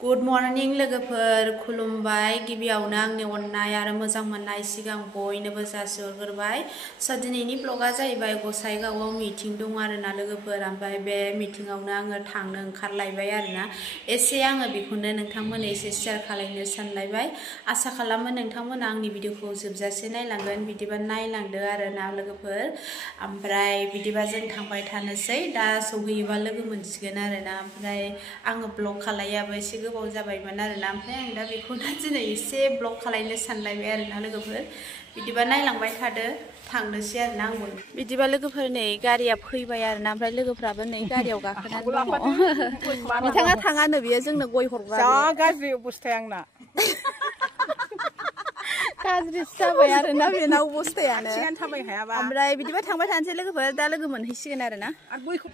Good morning लोगोफोर खुलुमबाय गिबियावनो आंनि अननाय आरो मोजां मोननाय सिगां बयनोबो जासिहरग्रोबाय दिनैनि ब्लगा जाहैबाय गसाइगावआव मिटिं दं आरोना लोगोफोर ओमफ्राय बे मिटिंआवनो आङो थांनो ओंखारलायबाय आरोना एसे आङो बेखौनो नोंथांमोननो एसे शेयार खालामनो सानलायबाय आसा खालामो नोंथांमोना आंनि भिडिअखौ जोबजासे नायलांगोन बिदिबा नायलांदो आरोना लोगोफोर ओमफ्राय बिदिबा जों थांबाय थानोसै दा सौहैयोबा लोगो मोनसिगोन आरोना ओमफ्राय आङो ब्लग खालायाबो एसे गोबाव जाबायमोन आरोना ओमफ्राय आं दा बेखौनो दिनै एसे ब्लग खालायनो सानलायबाय आरोना लोगोफोर बिदिबा नायलांबाय थादो थांनोसै आरोना आंबो बिदिबा लोगोफोर नै गारिया फैबाय आरोना ओमफ्राय लोगोफ्राबो नै गारियाव गाखोनानै दङ बिथाङा थाङानो बियो जोंनो गय हरग्रा जा गाज्रि अबस्थाया आंना गाज्रि जाबाय आरोना बेना अबस्थायानो सिगां थाबाय हायाबा ओमफ्राय बिदिबा थांबाय थानोसै लोगोफोर दा लोगो मोनहैसिगोन आरोना आरो गयखौ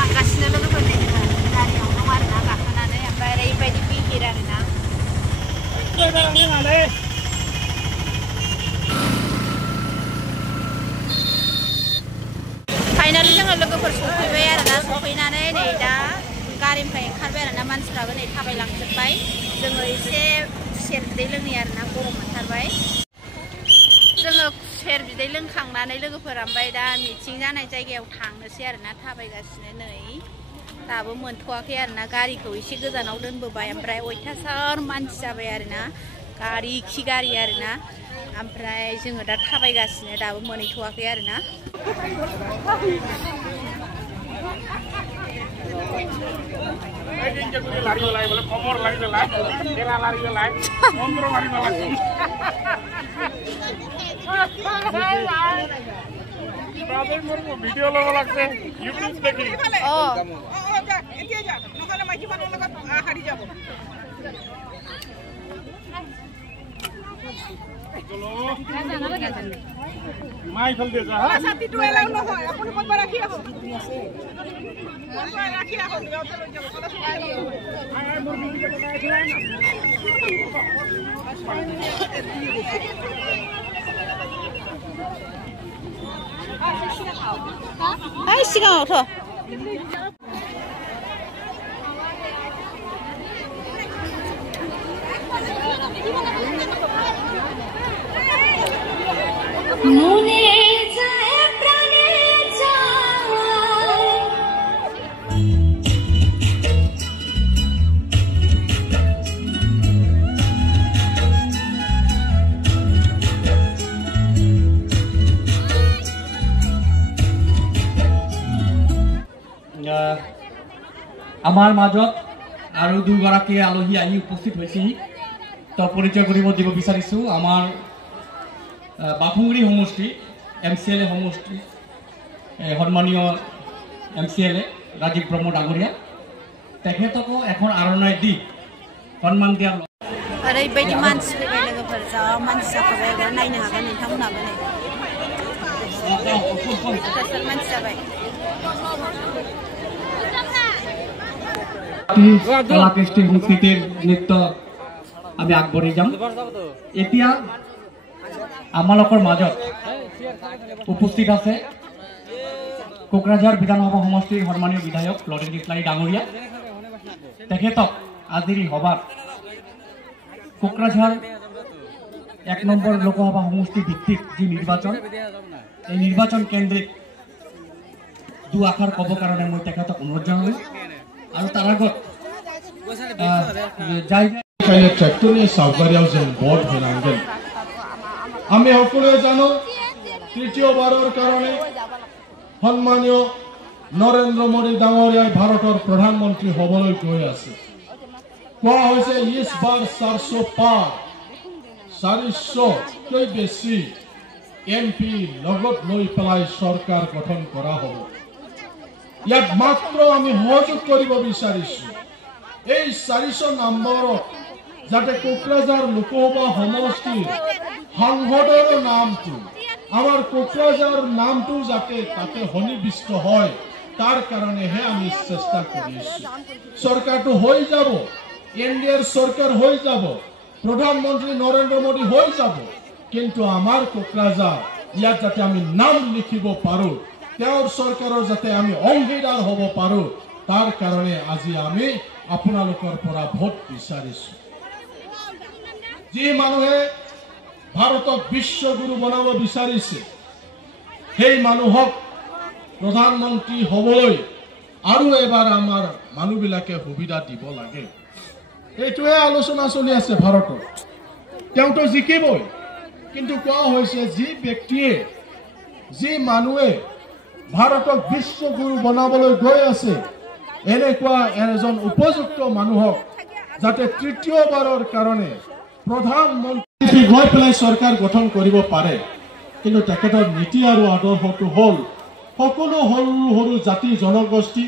थांगासिनो लोगोफोर गारियाव दं आरोना गाखोनानै ओमफ्राय ओरैबायदि बिहिर आरोना फाइनालि जोङो लोगोफोर सफैबाय आरोना सफैनानै नै दा गारिनिफ्राय ओंखारबाय आरोना मानसिफ्राबो नै थाबायलांजोब्बाय जोङो एसे खुसेर बिदै लोङो आरोना गरम मोनथारबाय जोङो खुसेर बिदै लोंखांनानै लोगोफोर ओमफ्राय दा मिटिं जानाय जायगायाव थांनोसै आरोना थाबायगासिनो नै दाबो मोनथ'वाखै आरोना गारिखौ एसे गोजानाव दोनबोबाय ओमफ्राय अयथासार मानसि जाबाय आरोना गारि खि गारि आरोना ओमफ्राय जोङो दा थाबायगासिनो दाबो मोनहैथ'वाखै आरोना ভিডিও লব লাগছে ইউটিউব দেখি মাই ফেল দে যা সাথী তো এলাও নহয় আপুনি কোনবা রাখি আহো কোনবা রাখি আহো দিওতে লৈ যাব কলা সবাই আই মোর ভিডিও বনাইছিলাম 아이 시간 없어. আমাৰ মাজত আৰু দুগৰাকী আলহী আহি উপস্থিত হৈছেহি তো পৰিচয় কৰিব দিব বিচাৰিছো আমাৰ বাফুংগুৰি সমষ্টি এমচিএলএ সমষ্টি সন্মানীয় এমচিএলএ ৰাজীৱ ব্ৰহ্ম ডাঙৰীয়া তেখেতকো এখন আৰণাই দি সন্মান দিয়া ओरैबायदि मानसि फैबाय लोगोफोर जा मानसि जाफैबाय नायनो हागोन नोंथांमोनाबो नै मानसि जाबाय কলা কৃষ্টি সংস্কৃতিৰ নৃত্য আমি আগবাঢ়ি যাম এতিয়া আমালোকৰ মাজত উপস্থিত আছে কোকৰাঝাৰ বিধানসভা সমষ্টিৰ সন্মানীয় বিধায়ক লৰেন ইছলাই ডাঙৰীয়া তেখেতক আজিৰ সভাত কোকৰাঝাৰ 1 নম্বৰ লোকসভা সমষ্টি ভিত্তিক যি নিৰ্বাচন এই নিৰ্বাচন কেন্দ্ৰিক দুআষাৰ ক'ব কাৰণে মই তেখেতক অনুৰোধ জনালোঁ আৰু তাৰ আগত जाय ट्रेक्टरनि सावगारियाव जों बर्ड होनांगोन আমি সকলোৱে জানো তৃতীয়বাৰৰ কাৰণে সন্মানীয় নৰেন্দ্ৰ মোদী ডাঙৰীয়াই ভাৰতৰ প্ৰধানমন্ত্ৰী হ'বলৈ গৈ আছে। কোৱা হৈছে ইছ বাৰ 400 পাৰ 400তকৈ বেছি MP লগত লৈ পেলাই চৰকাৰ গঠন কৰা হ'ব। ইয়াত মাত্ৰ আমি সহযোগ কৰিব বিচাৰিছো এই 400 নম্বৰত যাতে কোকৰাঝাৰ লোকসভা সমষ্টিৰ সাংসদৰ নামটো আমাৰ কোকৰাঝাৰ নামটো যাতে তাতে সন্নিবিষ্ট হয় তাৰ কাৰণেহে আমি চেষ্টা কৰিছো। চৰকাৰটো হৈ যাব, NDAৰ চৰকাৰ হৈ যাব, প্ৰধানমন্ত্ৰী নৰেন্দ্ৰ মোদী হৈ যাব, কিন্তু আমাৰ কোকৰাঝাৰ ইয়াত যাতে আমি নাম লিখিব পাৰো, তেওঁৰ চৰকাৰৰ যাতে আমি অংশীদাৰ হ'ব পাৰো, তাৰ কাৰণে আজি আমি আপোনালোকৰ পৰা ভোট বিচাৰিছো। যি মানুহে ভাৰতক বিশ্বগুৰু বনাব বিচাৰিছে সেই মানুহক প্ৰধানমন্ত্ৰী হ'বলৈ আৰু এবাৰ আমাৰ মানুহবিলাকে সুবিধা দিব লাগে। এইটোৱে আলোচনা চলি আছে ভাৰতত। তেওঁতো জিকিবই, কিন্তু কোৱা হৈছে যি ব্যক্তিয়ে যি মানুহে ভাৰতক বিশ্বগুৰু বনাবলৈ গৈ আছে এনেকুৱা এজন উপযুক্ত মানুহক যাতে তৃতীয়বাৰৰ কাৰণে প্ৰধানমন্ত্ৰী হৈ পেলাই চৰকাৰ গঠন কৰিব পাৰে। কিন্তু তেখেতৰ নীতি আৰু আদৰ্শটো হ'ল সকলো সৰু সৰু জাতি জনগোষ্ঠী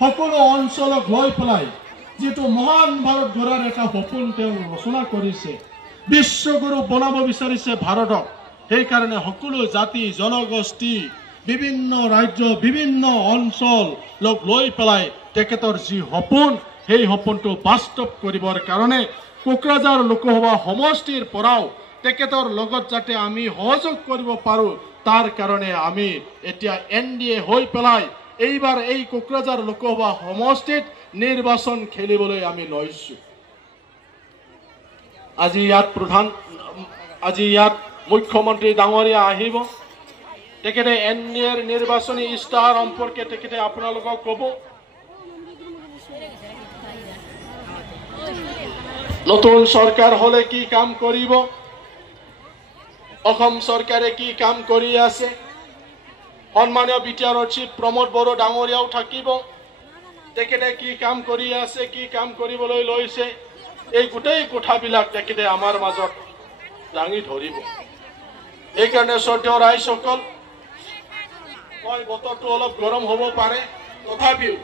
সকলো অঞ্চলক লৈ পেলাই যিটো মহান ভাৰত গঢ়াৰ এটা সপোন তেওঁ ৰচনা কৰিছে, বিশ্বগুৰু বনাব বিচাৰিছে ভাৰতক। সেইকাৰণে সকলো জাতি জনগোষ্ঠী বিভিন্ন ৰাজ্য বিভিন্ন অঞ্চল লৈ পেলাই তেখেতৰ যি সপোন সেই সপোনটো বাস্তৱ কৰিবৰ কাৰণে কোকৰাঝাৰ লোকসভা সমষ্টিৰ পৰাও তেখেতৰ লগত যাতে আমি সহযোগ কৰিব পাৰো তাৰ কাৰণে আমি এতিয়া NDA হৈ পেলাই এইবাৰ এই কোকৰাঝাৰ লোকসভা সমষ্টিত নিৰ্বাচন খেলিবলৈ আমি লৈছো। আজি ইয়াত মুখ্যমন্ত্ৰী ডাঙৰীয়া আহিব, তেখেতে NDAৰ নিৰ্বাচনী ইস্তাহাৰ সম্পৰ্কে তেখেতে আপোনালোকক ক'ব। নতুন চৰকাৰ হলে কি কাম কৰিব, অসম চৰকাৰে কি কাম কৰি আছে, সন্মানীয় BTR চিফ প্ৰমোদ বড়ো ডাঙৰীয়াও থাকিব, তেখেতে কি কাম কৰি আছে কি কাম কৰিবলৈ লৈছে এই গোটেই কথাবিলাক তেখেতে আমাৰ মাজত দাঙি ধৰিব। এইকাৰণে শ্ৰদ্ধেয় ৰাইজসকল, মই বতৰটো অলপ গৰম হ'ব পাৰে, তথাপিও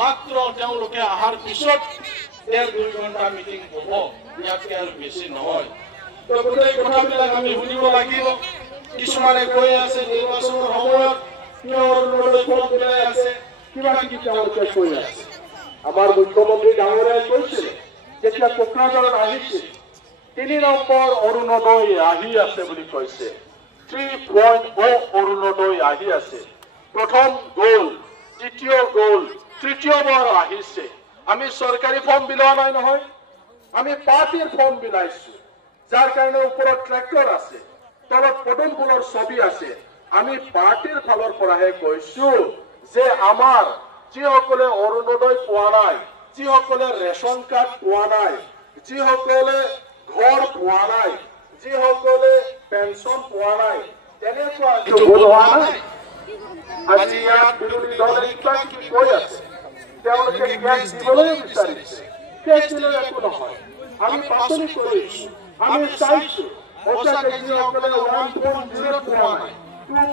মাত্ৰ তেওঁলোকে অহাৰ পিছত 1.5-2 ঘণ্টা মিটিং হ'ব, ইয়াতকৈ আৰু বেছি নহয়। তো গোটেই কথাবিলাক আমি শুনিব লাগিব। কিছুমানে কৈ আছে নিৰ্বাচনৰ সময়ত ফোন মিলাই আছে, কিবা কিবি তেওঁলোকে কৈ আছে। আমাৰ মুখ্যমন্ত্ৰী ডাঙৰীয়াই কৈছিলে যেতিয়া কোকৰাঝাৰত আহিছে 3 নম্বৰ অৰুণোদয় আহি আছে বুলি কৈছে, 3.0 অৰুণোদয় আহি আছে। প্ৰথম গ'ল, দ্বিতীয় গ'ল, তৃতীয়বাৰ আহিছে। আমি চৰকাৰী ফৰ্ম বিলোৱা নাই নহয়, আমি পাৰ্টিৰ ফৰ্ম বিলাইছো, যাৰ কাৰণে ওপৰত ট্ৰেক্টৰ আছে, তলত পদুম ফুলৰ ছবি আছে। আমি পাৰ্টিৰ ফালৰ পৰাহে কৈছো যে আমাৰ যিসকলে অৰুণোদয় পোৱা নাই, যিসকলে ৰেচন কাৰ্ড পোৱা নাই, যিসকলে ঘৰ পোৱা নাই, যিসকলে পেঞ্চন পোৱা নাই, তেনেকুৱা হোৱা নাই। আজি ইয়াত বিৰোধী দলে কিবা কিবি কৈ আছে, তেওঁলোকে গেছ দিবলৈ বিচাৰিছে, গেছ দিলে একো নহয়। আমি পাচলি কৰিছো, আমি চাইছো সঁচাকে যিসকলে 1.0 পোৱা নাই,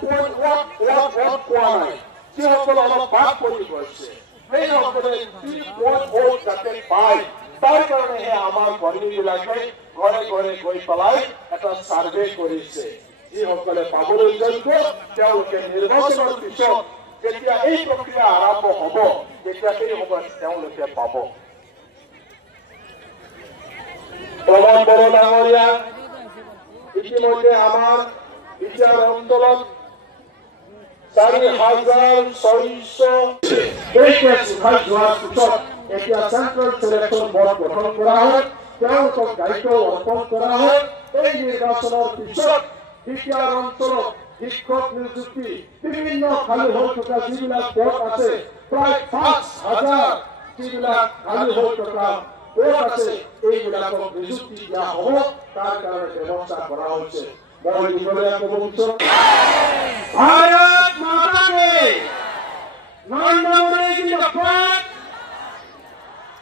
2.1 পোৱা নাই, যিসকলে অলপ বাদ পৰি গৈছে সেইসকলে 3.0 যাতে পায়, তাৰ কাৰণেহে আমাৰ কৰ্মীবিলাকে ঘৰে ঘৰে গৈ পেলাই এটা চাৰ্ভে কৰিছে। যিসকলে পাবলৈ যোগ্য তেওঁলোকে নিৰ্বাচনৰ পিছত যেতিয়া এই প্ৰক্ৰিয়া আৰম্ভ হ'ব তেতিয়া সেই সময়ত তেওঁলোকে পাব। প্ৰমোদ বড়ো ডাঙৰীয়া ইতিমধ্যে আমাৰ বিদ্যাৰ অঞ্চলত 4,600 এতিয়া চেণ্ট্ৰেল চিলেকশ্যন বৰ্ড গঠন কৰা হয়, তেওঁলোকক দায়িত্ব অৰ্পণ কৰা হয়। এই নিৰ্বাচনৰ পিছত বিদ্যাৰ অঞ্চলত শিক্ষক নিযুক্তি বিভিন্ন খালী হৈ থকা যিবিলাক পদ আছে, প্ৰায় 5,000 যিবিলাক খালী হৈ থকা পদ আছে, এইবিলাকক নিযুক্তি দিয়া হ'ব, তাৰ কাৰণে ব্যৱস্থা কৰা হৈছে। মই দীঘলীয়া ক'ব বিচাৰো ভাৰত মাতা কি নৰেন্দ্ৰ মোদী জিন্দাবাদ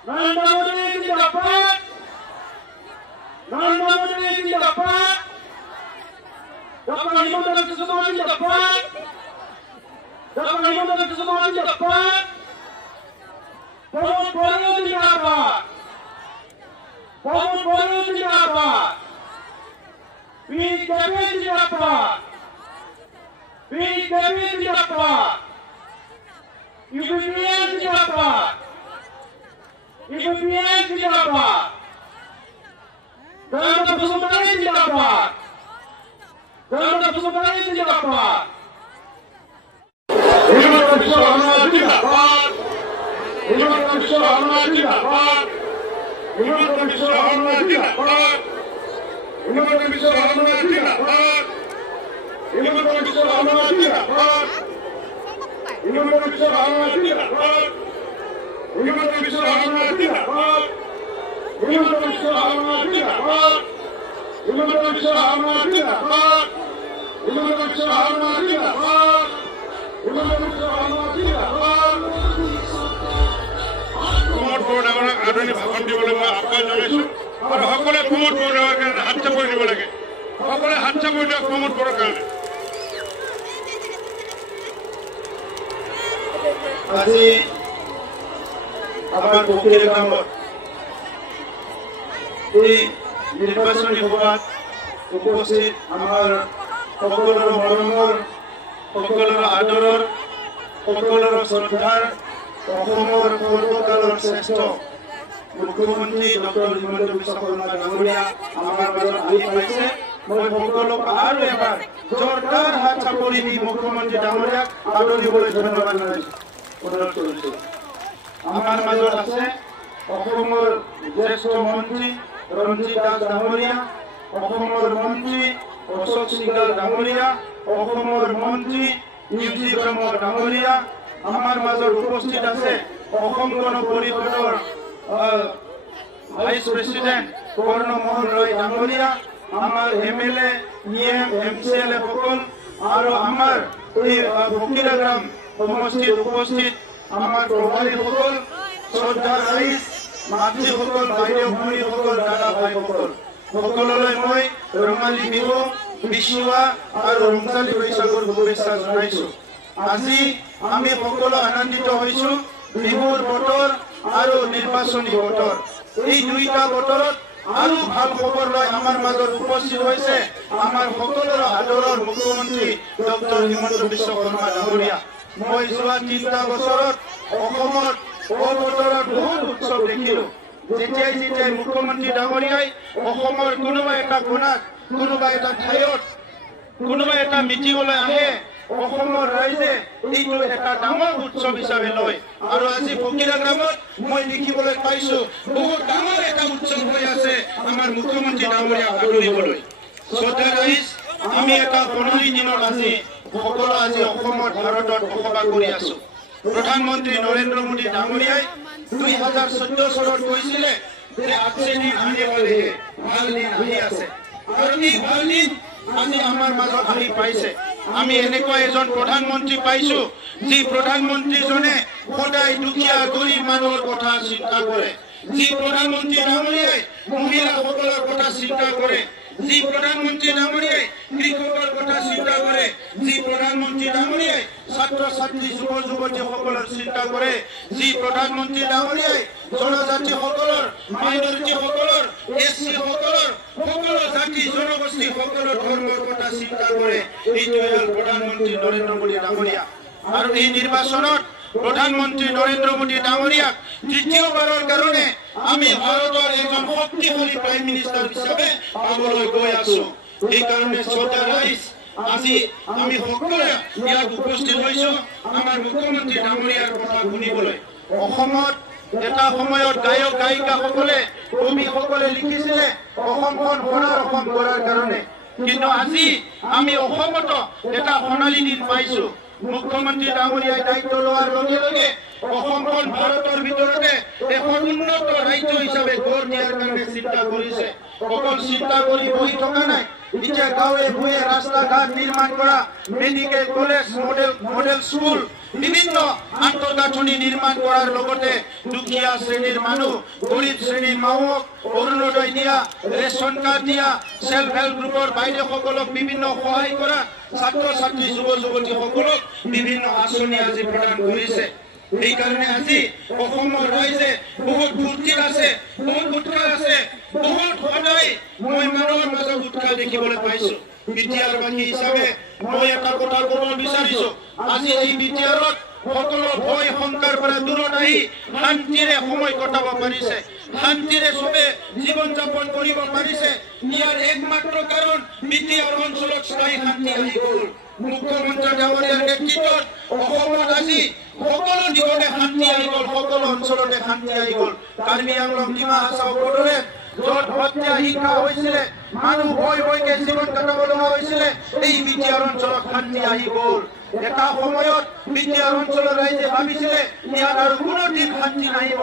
নৰেন্দ্ৰ মোদী জিন্দাবাদ নৰেন্দ্ৰ মোদী জিন্দাবাদ ডক্টৰ হিমন্ত বিশ্ব শৰ্মা জিন্দাবাদ ডক্টৰ হিমন্ত বিশ্ব শৰ্মা জিন্দাবাদ বহুত বড়ো জিন্দাবাদ बहुत बड़े जिंदाबाद बीजेपी जिंदाबाद बीजेपी जिंदाबाद यूपीपीएल जिंदाबाद यूपीपीएल जिंदाबाद जनता पार्टी जिंदाबाद जनता पार्टी जिंदाबाद हिमंत बिश्व शर्मा जिंदाबाद हिमंत बिश्व शर्मा जिंदाबाद हिमंत बिश्व शर्मा जिंदाबाद हिमंत बिश्व शर्मा जिंदाबाद हिमंत बिश्व शर्मा जिंदाबाद हिमंत बिश्व शर्मा जिंदाबाद हिमंत बिश्व शर्मा जिंदाबाद हिमंत बिश्व शर्मा जिंदाबाद हिमंत बिश्व शर्मा जिंदाबाद हिमंत बिश्व शर्मा जिंदाबाद हिमंत बिश्व शर्मा जिंदाबाद कुमार बोर्ड आदरणीय भाषण दिবলৈ মই আহ্বান জনাইছো আৰু সকলোৱে কুমাৰ বৰুৱাৰ কাৰণে হাত চাপৰি দিব লাগে সকলোৱে হাত চাপৰি দিয়ক কুমাৰ বৰুৱাৰ কাৰণে আজি আমাৰ বকিল গ্ৰামত এই নিৰ্বাচনী সভাত উপস্থিত আমাৰ সকলোৰে মৰমৰ সকলোৰে আদৰৰ সকলোৰে শ্ৰদ্ধাৰ অসমৰ সৰ্বকালৰ শ্ৰেষ্ঠ মুখ্যমন্ত্ৰী ডক্টৰ হিমন্ত বিশ্ব শৰ্মা ডাঙৰীয়া আমাৰ মাজত আহি পাইছে মই সকলোক আৰু এবাৰ জোৰদাৰ হাত চাপৰি দি মুখ্যমন্ত্ৰী ডাঙৰীয়াক আদৰিবলৈ ধন্যবাদ জনাইছো অনুৰোধ কৰিছো আমাৰ মাজত আছে অসমৰ জ্যেষ্ঠ মন্ত্ৰী ৰঞ্জিত দাস ডাঙৰীয়া অসমৰ মন্ত্ৰী অশোক সিংগাল ডাঙৰীয়া অসমৰ মন্ত্ৰী ইউজি ব্ৰহ্ম ডাঙৰীয়া আমাৰ মাজত উপস্থিত আছে অসম গণ পৰিষদৰ ভাইস প্ৰেসিডেন্ট কৰ্ণ মোহন ৰয় ডাঙৰীয়া আমাৰ এমএলএ ইএম এমসিএলএ সকল আৰু আমাৰ এই বকিলাগ্ৰাম সমষ্টিত উপস্থিত আমাৰ প্ৰভাৰী সকল শ্ৰদ্ধা ৰাইজ মাতৃসকল বাইদেউ ভনীসকল দাদা ভাইসকল সকলোলৈ মই ৰঙালী বিহু বিশুৱা আৰু ৰঙালী বৈশাখৰ শুভেচ্ছা জনাইছো আজি আমি সকলো আনন্দিত হৈছো বিহুৰ বতৰ আৰু নিৰ্বাচনী বতৰ এই দুইটা বতৰত আৰু ভাল খবৰ লৈ আমাৰ মাজত উপস্থিত হৈছে আমাৰ সকলোৰে আদৰৰ মুখ্যমন্ত্ৰী ডক্টৰ হিমন্ত বিশ্ব শৰ্মা ডাঙৰীয়া মই যোৱা ৩টা বছৰত অসমত বতৰত বহুত উৎসৱ দেখিলো যেতিয়াই মুখ্যমন্ত্ৰী ডাঙৰীয়াই অসমৰ কোনোবা এটা কোণাত কোনোবা এটা ঠাইত কোনোবা এটা মিটিঙলৈ আহে অসমৰ ৰাইজে এইটো এটা ডাঙৰ উৎসৱ হিচাপে লয় আৰু আজি বকিলাগ্ৰামত মই দেখিবলৈ পাইছো বহুত ডাঙৰ এটা উৎসৱ হৈ আছে আমাৰ মুখ্যমন্ত্ৰী ডাঙৰীয়াক আদৰিবলৈ শ্ৰদ্ধা ৰাইজ আমি এটা প্ৰণালী দিনৰ আজি সকলো আজি অসমত ভাৰতত বসবাস কৰি আছো প্ৰধানমন্ত্ৰী নৰেন্দ্ৰ মোদী ডাঙৰীয়াই 2014 চনত কৈছিলে যে আছে দিন আহি আছে ভাল দিন আহি আছে আৰু এই ভাল দিন আজি আমাৰ মাজত আহি পাইছে আমি এনেকুৱা এজন প্ৰধানমন্ত্ৰী পাইছো যি প্ৰধানমন্ত্ৰীজনে সদায় দুখীয়া গৰীব মানুহৰ কথা চিন্তা কৰে যি প্ৰধানমন্ত্ৰী ডাঙৰীয়াই মহিলাসকলৰ কথা চিন্তা কৰে যি প্ৰধানমন্ত্ৰী ডাঙৰীয়াই কৃষকৰ কথা চিন্তা কৰে যি প্ৰধানমন্ত্ৰী ডাঙৰীয়াই ছাত্ৰ ছাত্ৰী যুৱ যুৱতীসকলৰ চিন্তা কৰে যি প্ৰধানমন্ত্ৰী ডাঙৰীয়াই জনজাতিসকলৰ মাইনৰিটিসকলৰ এছচি সকলৰ সকলো জাতি জনগোষ্ঠী সকলো ধৰ্মৰ কথা চিন্তা কৰে এইটো হ'ল প্ৰধানমন্ত্ৰী নৰেন্দ্ৰ মোদী ডাঙৰীয়া আৰু এই নিৰ্বাচনত প্ৰধানমন্ত্ৰী নৰেন্দ্ৰ মোদী ডাঙৰীয়াক তৃতীয়বাৰৰ কাৰণে আমি ভাৰতৰ এজন শক্তিশালী প্ৰাইম মিনিষ্টাৰ হিচাপে পাবলৈ গৈ আছো এইকাৰণে শ্ৰদ্ধা ৰাইজ আজি আমি সকলোৱে ইয়াত উপস্থিত হৈছো আমাৰ মুখ্যমন্ত্ৰী ডাঙৰীয়াৰ কথা শুনিবলৈ অসমত এটা সময়ত গায়ক গায়িকাসকলে কবিসকলে লিখিছিলে অসমখন সোণাৰ অসম কৰাৰ কাৰণে কিন্তু আজি আমি অসমত এটা সোণালী দিন পাইছো মুখ্যমন্ত্ৰী ডাঙৰীয়াই দায়িত্ব লোৱাৰ লগে লগে অসমখন ভাৰতৰ ভিতৰতে এখন উন্নত ৰাজ্য হিচাপে গঢ় দিয়াৰ কাৰণে চিন্তা কৰিছে অকল চিন্তা কৰি বহি থকা নাই ইটা গাঁৱে ভূঞে ৰাস্তা ঘাট নিৰ্মাণ কৰা, মেডিকেল কলেজ, মডেল স্কুল, বিভিন্ন আন্তঃগাঁথনি নিৰ্মাণ কৰাৰ লগতে দুখীয়া শ্ৰেণীৰ মানুহ, গৰীব শ্ৰেণীৰ মানুহক অৰুণোদয় দিয়া, ৰেচন কাৰ্ড দিয়া, সেল্ফ হেল্প গ্ৰুপৰ বাইদেউসকলক বিভিন্ন সহায় কৰা, ছাত্ৰ ছাত্ৰী যুৱ যুৱতীসকলক বিভিন্ন আঁচনি আজি প্ৰদান কৰিছে। সেইকাৰণে আজি অসমৰ ৰাইজে বহুত ফূৰ্তিত আছে, বহুত উৎসাহ আছে, বহুত সদায় মই মানুহৰ মাজত উৎসাহ দেখিবলৈ পাইছো। বিটিআৰবাসী হিচাপে মই এটা কথা ক'ব বিচাৰিছো, আজি এই বিটিআৰত সকলো ভয় শংকাৰ পৰা দূৰত আহি শান্তিৰে সময় কটাব পাৰিছে, শান্তিৰে চবে জীৱন যাপন কৰিব পাৰিছে। ইয়াৰ একমাত্ৰ কাৰণ বিটিআৰ অঞ্চলত স্থায়ী শান্তি আহি গ'ল। মুখ্যমন্ত্ৰী ডাঙৰীয়াৰ নেতৃত্বত অসমত আজি সকলো দিশতে শান্তি আহি গ'ল, সকলো অঞ্চলতে শান্তি আহি গ'ল। কাৰ্বি আংলং, ডিমা হাছাও, বড়োলেণ্ড য'ত হত্যা হিংসা হৈছিলে, মানুহ ভয় ভয়কে জীৱন কটাব লগা হৈছিলে, এই বিটিআৰ অঞ্চলত শান্তি আহি গ'ল। এটা সময়ত বিটিআৰ অঞ্চলৰ ৰাইজে ভাবিছিলে ইয়াত আৰু কোনোদিন শান্তি নাহিব।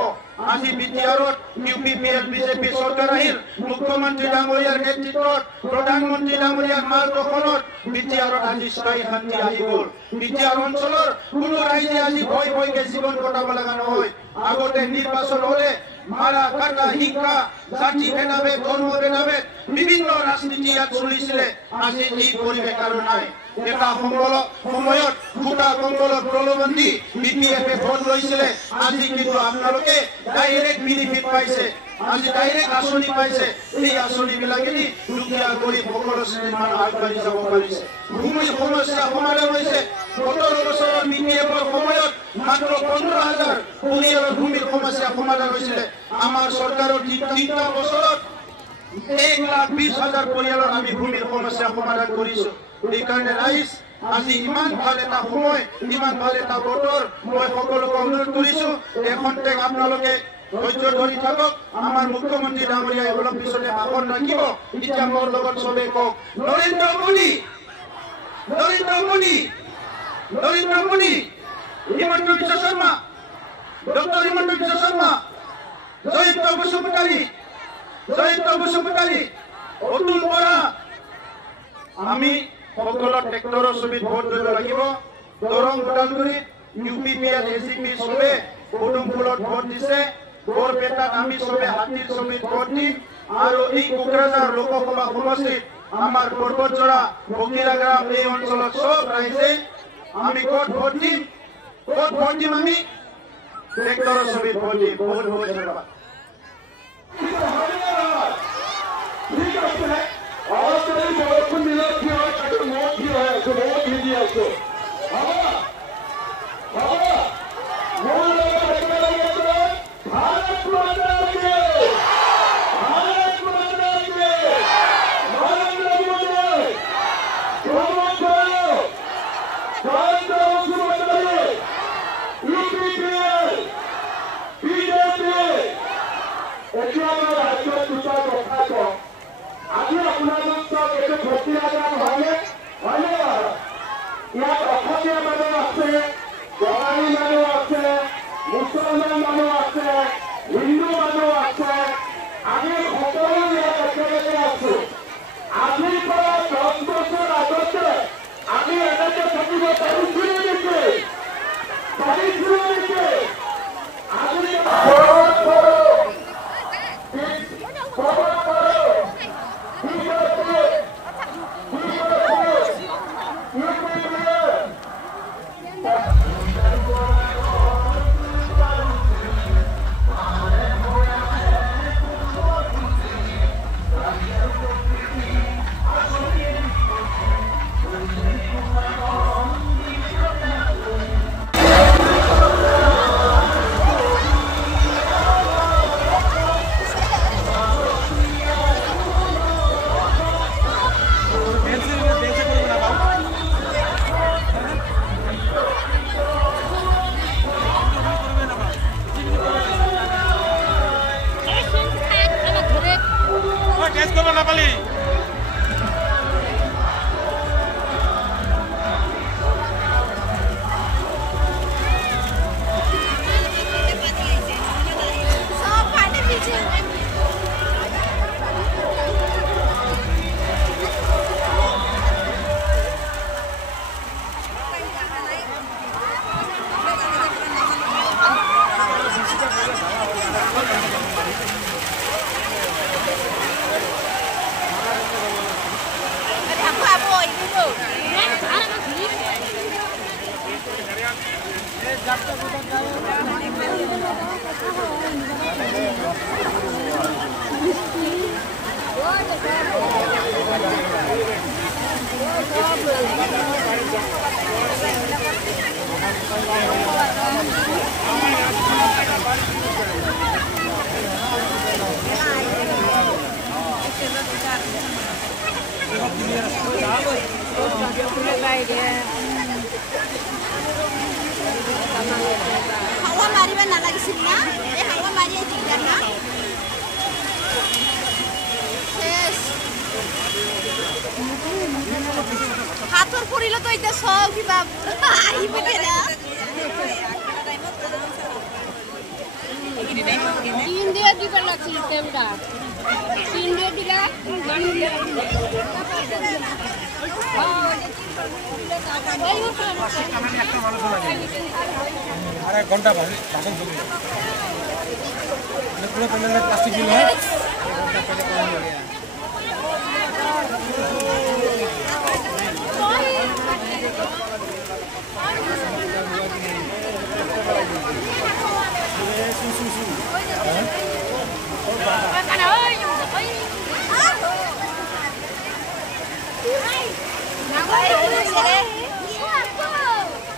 আজি বিটিআৰত UPPL বিজেপি চৰকাৰ আহিল, মুখ্যমন্ত্ৰী ডাঙৰীয়াৰ নেতৃত্বত, প্ৰধানমন্ত্ৰী ডাঙৰীয়াৰ মাৰ্গদৰ্শনত বিটিআৰত আজি স্থায়ী শান্তি আহি গ'ল। বিটিআৰ অঞ্চলৰ কোনো ৰাইজে আজি ভয় ভয়কে জীৱন কটাব লগা নহয়। আগতে নিৰ্বাচন হলে মাৰা কাটা হিংসা, জাতি ভেদাভেদ, ধৰ্ম ভেদাভেদ, বিভিন্ন ৰাজনীতি ইয়াত চলিছিলে। আজি এই পৰিৱেশ আৰু নাই। এটা সময়ত গোটা কংগলত প্ৰলোভন দি BPF ভোট লৈছিলে। আজি কিন্তু আপোনালোকে ডাইৰেক্ট বেনিফিট পাইছে, আজি ডাইৰেক্ট আঁচনি পাইছে। এই আঁচনিবিলাকেদি দুখীয়া গৰীব সকলো শ্ৰেণীৰ মানুহ আগবাঢ়ি যাব পাৰিছে। ভূমিৰ সমস্যা সমাধান হৈছে। 17 বছৰৰ BPFৰ সময়ত মাত্ৰ 15,000 পৰিয়ালৰ ভূমিৰ সমস্যা সমাধান হৈছিলে। আমাৰ চৰকাৰৰ 3টা বছৰত 1,20,000 পৰিয়ালৰ আমি ভূমিৰ সমস্যা সমাধান কৰিছো। সেইকাৰণে ৰাইজ আজি ইমান ভাল এটা সময়, ইমান ভাল এটা বতৰ, মই সকলোকে অনুৰোধ কৰিছো এখন টেক আপোনালোকে ধৈৰ্য ধৰি থাকক। আমাৰ মুখ্যমন্ত্ৰী ডাঙৰীয়াই অলপ পিছতে ভাষণ ৰাখিব। এতিয়া মোৰ লগত চবে কওক, নৰেন্দ্ৰ মোদী, নৰেন্দ্ৰ মোদী, নৰেন্দ্ৰ মোদী, হিমন্ত বিশ্ব শৰ্মা, ডক্টৰ হিমন্ত বিশ্ব শৰ্মা, জয়ন্ত বসুমতাৰী, জয়ন্ত বসুমতাৰী, অতুল বৰা। আমি সকলো ট্ৰেক্টৰৰ ছবিত ভোট দিব লাগিব। দৰং, ওদালগুৰিত UPPL ACP চবে পদুম ফুলত ভোট দিছে। বৰপেটাত আমি চবে হাতীৰ ছবিত ভোট দিম। আৰু এই কোকৰাঝাৰ লোকসভা সমষ্টিত আমাৰ পৰ্বতজোৰা, ফকীৰাগ্ৰাম, এই অঞ্চলত চব ৰাইজে আমি ক'ত ভোট দিম? ক'ত ভোট দিম? আমি ট্ৰেক্টৰৰ ছবিত ভোট দিম। বহুত বহুত ধন্যবাদ। আজি আপোনালোক চব এইটো ফকীৰাগ্ৰাম হয়নে? ইয়াত অসমীয়া মানুহ আছে, বঙালী মানুহ আছে, মুছলমান মানুহ আছে, হিন্দু মানুহ আছে। আমি সকলো ইয়াত একেলগে আছো। আজিৰ পৰা 10 বছৰ আগতে আমি এনেকে থাকিব পাৰিছিলো নেকি? পাৰিছিলো নেকি? আজি Hawa mari mana lagi sini na? Hawa mari aja di sana. Yes. Hatur puri lo to itu sok di bab. Ibu kena. India juga lagi temda. India juga. अरे घंटा भाषण सुनी पूरा पैनल में प्लास्टिक बिल है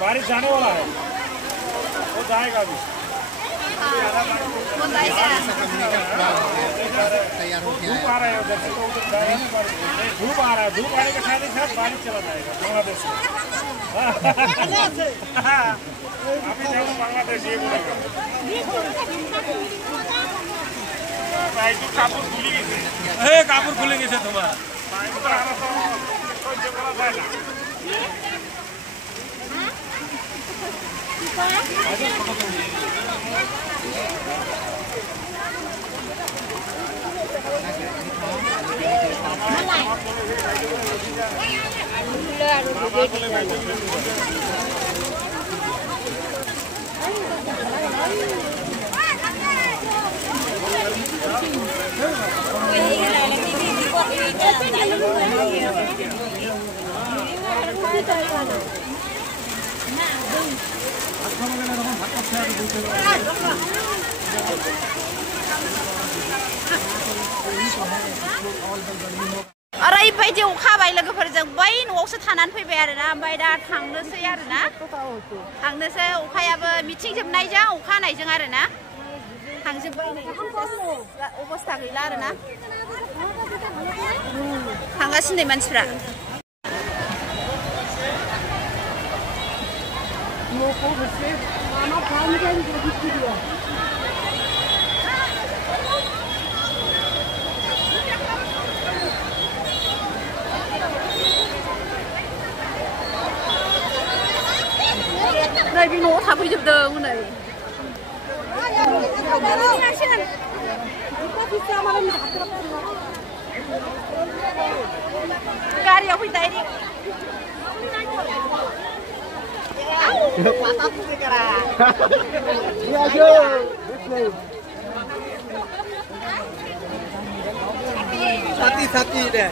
बारिश जाने वाला है वो जाएगा अभी धूप आ रहा है उधर से धूप आ रहा है धूप आने के साथ ही साथ बारिश चला जाएगा बांग्लादेश से अभी देखो बांग्लादेश ये बोलेगा कापुर खुलेंगे कापुर खुलेंगे से तुम्हारा ओरैबायदि अखा हाबाय लोगोफोरजों बै न'आवसो थानानै फैबाय आरोना ओमफ्राय दा थांनोसै आरोना थांनोसै अखायाबो मिथिं जोबनायजों अखा हानायजों आरोना थांजोबबाय नै अबस्था गैला आरोना थांगासिनो मानसिफ्रा नै बे न'आव थाफैजोबदों नै गारियाव फै डाइरेक्ट साथी deh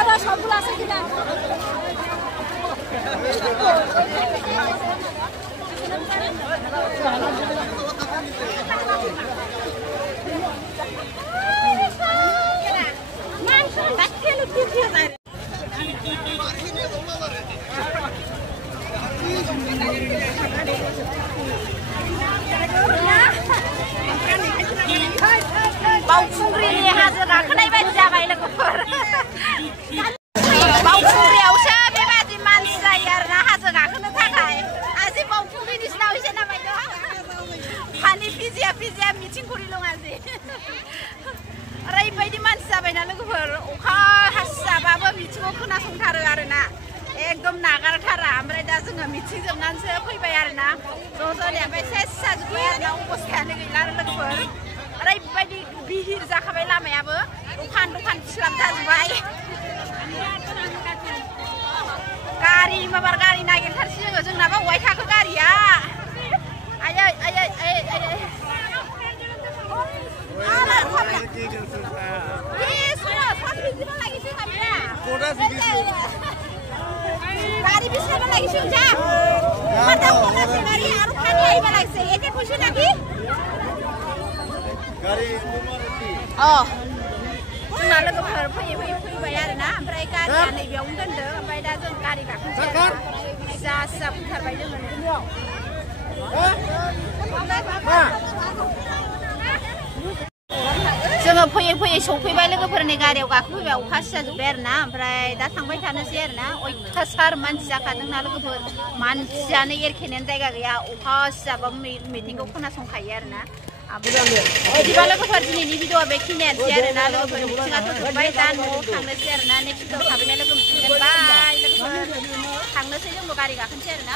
ada সবগুলো আছে কিনা बावखुंग्रिनि हाजो गाखोनाय बायदि जाबाय लोगोफोर बावखुंग्रियावसो बेबायदि मानसि जायो आरोना हाजो गाखोनो थाखाय आजि बावखुंग्रिनि सिनाव एसे नामाय दं हानि पिजिया मिथिं करि दं आजि ओरैबायदि मानसि जाबायना लोगोफोर अखा हासिजाबाबो मिथिङाव खोनासंथारो आरोना एकदम नागारथारा ओमफ्राय दा जोङो मिथिं जोबनानैसो फैबाय आरोना ज' ज' ओमफ्राय सेस जाजोब्बाय आरोना अबस्थायानो गैला आरो लोगोफोर ओरैबायदि बिहिर जाखाबाय लामायाबो दखान फिस्लाब जाजोब्बाय गाड़ी बिस्तार लगी सुनजा मतलब कोना से गाड़ी आरो खानी आइ बला से एके खुशी नाकी गाड़ी जोंना लोगोफोर फैबाय आरोना ओमफ्राय गारिया नै बेयावनो दोनदो ओमफ्राय दा जों गारि गाखोनोसै जा फैथारबाय जोङो फैयै सौफैबाय लोगोफोरनि गारियाव गाखोफैबाय अखा सिजाजोब्बाय आरोना ओमफ्राय दा थांबाय थानोसै आरोना अयथासार मानसि जाखादोंना लोगोफोर मानसियानो एरखेनायानो जायगा गैया अखा सिजाबाबो मिटिंखौ खोनासंखायो आरोना बिदिबा लोगोफोर दिनैनि भिडिअआ बेखिनियानोसै आरोना लोगोफोर मिटिङाथ' जोब्बाय दा न'आव थांनोसै आरोना नेक्स्ट भिडिअआव थाबैनो लोगो मोनसिगोन बाय लोगोफोर थांनोसै जोंबो गारि गाखोनोसै आरोना